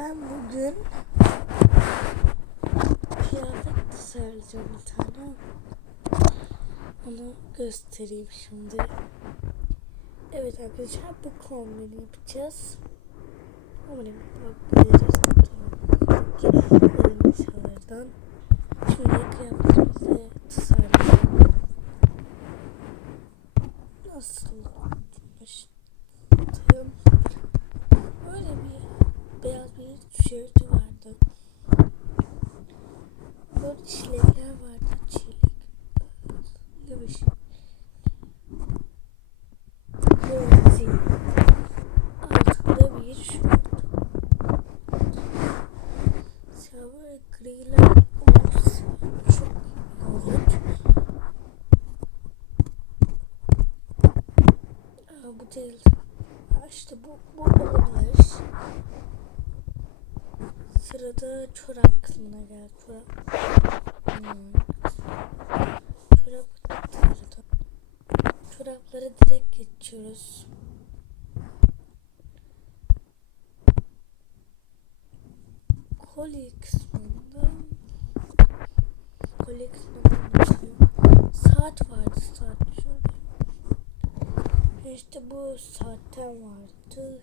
Ben bugün kıyafet tasarlayacağım bir tane. Onu göstereyim şimdi. Evet arkadaşlar bu kombini yapacağız. Umarım bakabiliriz. Gelelim dışarıdan. Şimdi kıyafetimizi tasarlayalım. Nasıl başlayalım? Böyle bir beyaz bir tişörtü vardı. Böyle çilekler vardı. Çilek. Yavaş. Kırmızı. Altında bir şort. Böyle griler değil. İşte bu, bu olabilir. Sırada çorap kısmına geldi. Çorap. Hmm. Çorap sırada. Çoraplara direkt geçiyoruz. Kolye kısmında kolye kısmında saat vardı saat. İşte bu saatten vardı.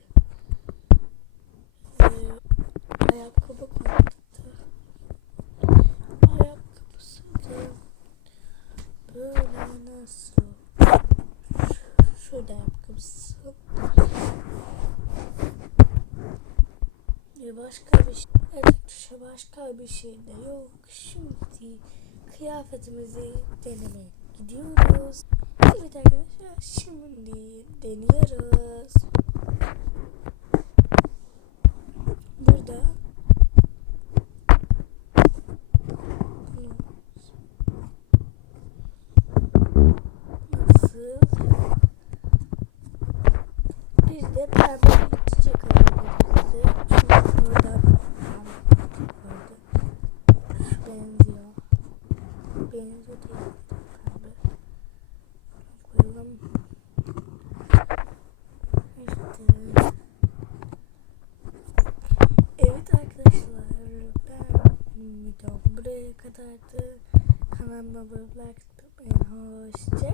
Ee, ayakkabı vardı. Ayakkabısı da böyle nasıl? Şurada ayakkabısı. Ve başka bir şey. Evet şu başka bir şey de yok. Şimdi kıyafetimizi denemeye gidiyoruz. Evet arkadaşlar şimdi deniyoruz. Burada nasıl Evet arkadaşlar ben videom buraya kadardı. Kanalıma abone olmayı unutmayın. Hoşçakalın.